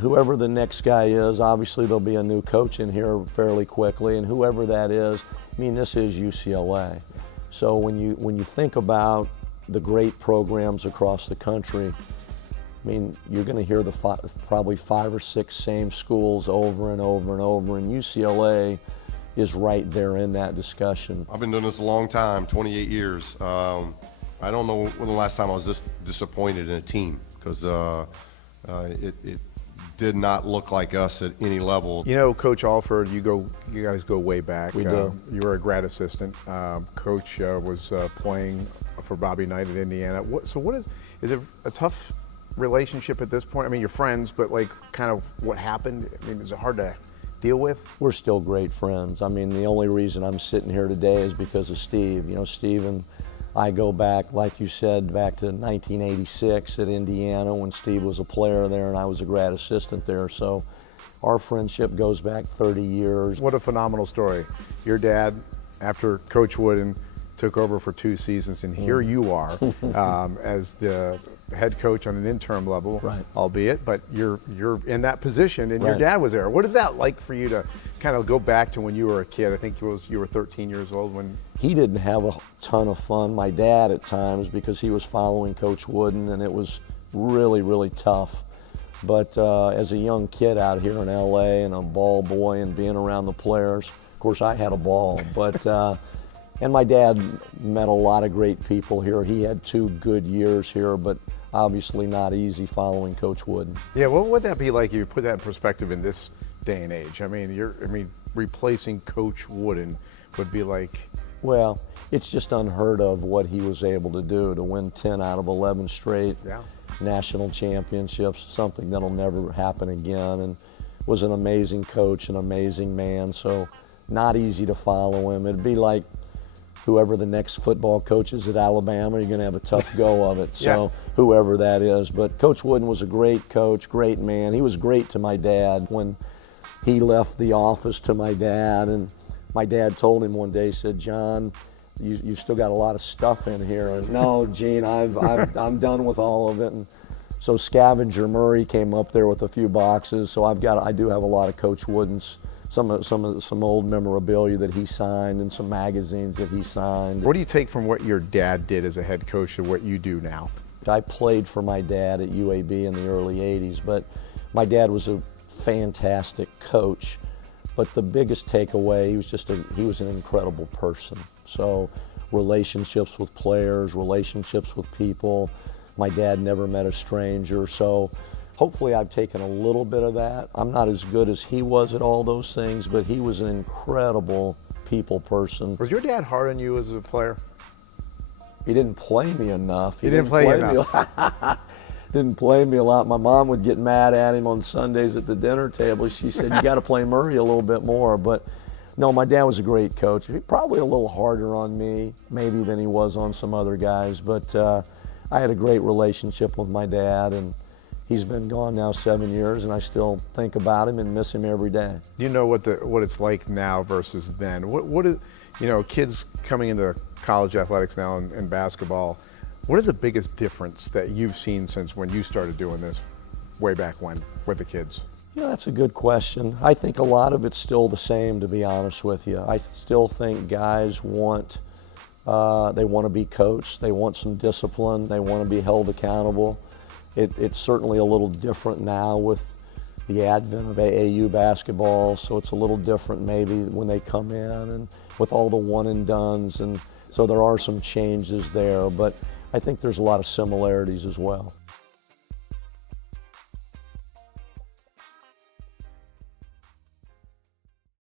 Whoever the next guy is, obviously there'll be a new coach in here fairly quickly, and whoever that is, I mean, this is UCLA. So when you think about the great programs across the country, I mean, you're going to hear the probably 5 or 6 same schools over and over and over, and UCLA is right there in that discussion. I've been doing this a long time, 28 years. I don't know when the last time I was this disappointed in a team, because it did not look like us at any level. You know, Coach Alford, you guys go way back. We do. You were a grad assistant. Coach was playing for Bobby Knight at Indiana. Is it a tough relationship at this point? I mean, you're friends, but like kind of what happened? I mean, is it hard to deal with? We're still great friends. I mean, the only reason I'm sitting here today is because of Steve. You know, Steve and I go back, like you said, back to 1986 at Indiana when Steve was a player there and I was a grad assistant there. So our friendship goes back 30 years. What a phenomenal story. Your dad, after Coach Wooden, took over for 2 seasons, and here you are as the head coach on an interim level, right, albeit, but you're in that position, and right, your dad was there. What is that like for you to kind of go back to when you were a kid? I think you were 13 years old when... He didn't have a ton of fun, my dad, at times, because he was following Coach Wooden, and it was really, really tough. But as a young kid out here in LA and a ball boy and being around the players, of course I had a ball, but and my dad met a lot of great people here. He had 2 good years here, but obviously not easy following Coach Wooden. Yeah, what would that be like if you put that in perspective in this day and age? I mean, replacing Coach Wooden would be like... Well, it's just unheard of what he was able to do, to win 10 out of 11 straight national championships, something that'll never happen again, and was an amazing coach, an amazing man, so not easy to follow him. It'd be like whoever the next football coach is at Alabama, you're going to have a tough go of it, so whoever that is. But Coach Wooden was a great coach, great man. He was great to my dad when he left the office to my dad, and my dad told him one day, he said, "John, you've still got a lot of stuff in here." And, "No, Gene, I'm done with all of it." And so Scavenger Murray came up there with a few boxes. So I do have a lot of Coach Wooden's, some old memorabilia that he signed and some magazines that he signed. What do you take from what your dad did as a head coach to what you do now? I played for my dad at UAB in the early '80s, but my dad was a fantastic coach. But the biggest takeaway, he was an incredible person. So relationships with players, relationships with people. My dad never met a stranger. So hopefully I've taken a little bit of that. I'm not as good as he was at all those things, but he was an incredible people person. Was your dad hard on you as a player? He didn't play me enough. He didn't play you enough. Didn't play me a lot. My mom would get mad at him on Sundays at the dinner table. She said, "You got to play Murray a little bit more." But no, my dad was a great coach. He probably a little harder on me maybe than he was on some other guys, but I had a great relationship with my dad, and he's been gone now 7 years, and I still think about him and miss him every day. You know what it's like now versus then. What is, you know, kids coming into college athletics now and basketball, what is the biggest difference that you've seen since when you started doing this way back when with the kids? Yeah, that's a good question. I think a lot of it's still the same, to be honest with you. I still think guys want to be coached, they want some discipline, they want to be held accountable. It's certainly a little different now with the advent of AAU basketball, so it's a little different maybe when they come in and with all the one and dones, and so there are some changes there, but I think there's a lot of similarities as well.